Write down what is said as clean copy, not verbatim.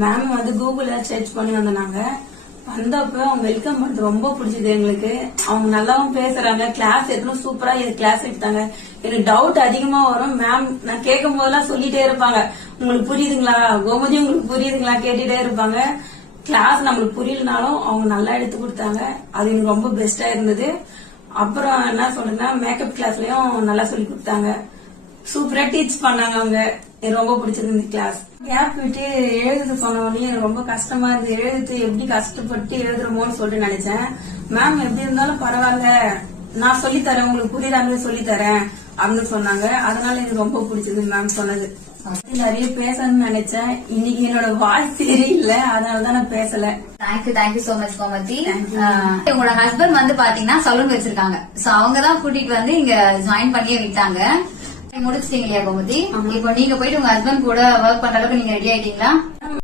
Ma'am வந்து கூகுள்ல search பண்ணி வந்தாங்க. வந்தப்ப அவங்க வெல்கம் பண்றது ரொம்ப பிடிச்சது எங்களுக்கு. அவங்க நல்லாவும் பேசுறாங்க, கிளாஸ் எடுக்கணும், சூப்பரா கிளாஸ் எடுத்தாங்க. எனக்கு டவுட் அதிகமா வரும். மேம் நான் கேட்கும் போதெல்லாம் சொல்லிட்டே இருப்பாங்க, உங்களுக்கு புரியுதுங்களா கோமதி, உங்களுக்கு புரியுதுங்களா கேட்டுட்டே இருப்பாங்க. கிளாஸ் நம்மளுக்கு புரியலனாலும் அவங்க நல்லா எடுத்து கொடுத்தாங்க. அது எனக்கு ரொம்ப பெஸ்டா இருந்தது. அப்புறம் என்ன சொல்றேன்னா, மேக்கப் கிளாஸ்லயும் நல்லா சொல்லி கொடுத்தாங்க, சூப்பரா டீச் பண்ணாங்க அவங்க. எனக்கு ரொம்ப பிடிச்சிருந்தது இந்த கிளாஸ். கேப் விட்டு எழுதுறது சொன்ன உடனே எனக்கு ரொம்ப கஷ்டமா இருந்தது. எழுதுறது எப்படி கஷ்டப்பட்டு எழுதுறோமோன்னு சொல்லிட்டு நினைச்சேன். மேம் எப்படி இருந்தாலும் பரவாயில்ல, நான் சொல்லித்தரேன், உங்களுக்கு புரியுற மாதிரி சொல்லித்தரேன் அப்படின்னு சொன்னாங்க. அதனால எனக்கு ரொம்ப பிடிச்சது மேம் சொன்னது. நிறைய பேசணும்னு நினைச்சேன், இன்னைக்கு என்னோட வாய்ஸ் தெரியல, அதனாலதான் நான் பேசல. Thank you so much Gomathi. உங்களோட ஹஸ்பண்ட் வந்து பாத்தீங்கன்னா சலூன் வச்சிருக்காங்க. சோ அவங்கதான் கூட்டிட்டு வந்து இங்க ஜாயின் பண்ணியே விட்டாங்க. முடிச்சிட்டீங்க இல்லையா கோமதி? இப்போ நீங்க போயிட்டு உங்க ஹஸ்பண்ட் கூட ஒர்க் பண்ற அளவுக்கு நீங்க ரெடி ஆயிட்டீங்களா?